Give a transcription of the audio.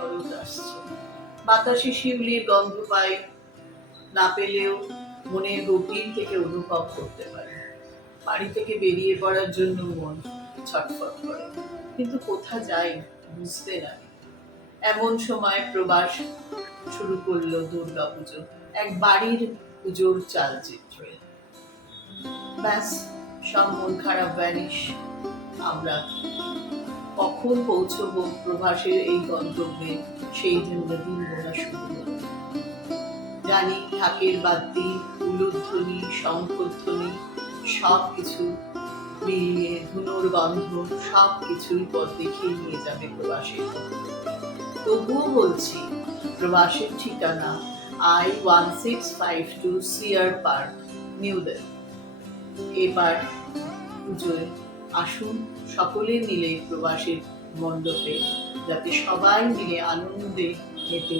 শরৎ আসছে। বাতাসে শিউলির গন্ধ পাই, না পেলেও মনের গভীর থেকে অনুভব করতে পারি। বাড়ি থেকে বেরিয়ে পড়ার জন্য মন ছটফট করে, কিন্তু কোথা যাই বুঝতে লাগে। এমন সময় প্রবাস শুরু করলো দুর্গাপুজো, এক বাড়ির পুজোর চালচিত্রে। ব্যাস, সব মন খারাপ ভ্যানিশ। আমরা কখন পৌঁছবো প্রভাসের এই গন্তব্যে, সেই জন্য দিন গোনা শুরু হলো। জানি ঢাকের বাদ্যি, উলুধ্বনি, শঙ্খধ্বনি সবকিছু মিলিয়ে ধুনোর গন্ধ সবকিছুই পথ দেখিয়ে নিয়ে যাবে প্রবাসের গন্তব্যে। তবুও বলছি, প্রবাসের ঠিকানা I-1652 সিয়ার পার্ক, নিউ দিল্লি। এবার পুজোয় আসুন সকলে মিলে প্রবাসের মণ্ডপে, যাতে সবাই মিলে আনন্দে মেতে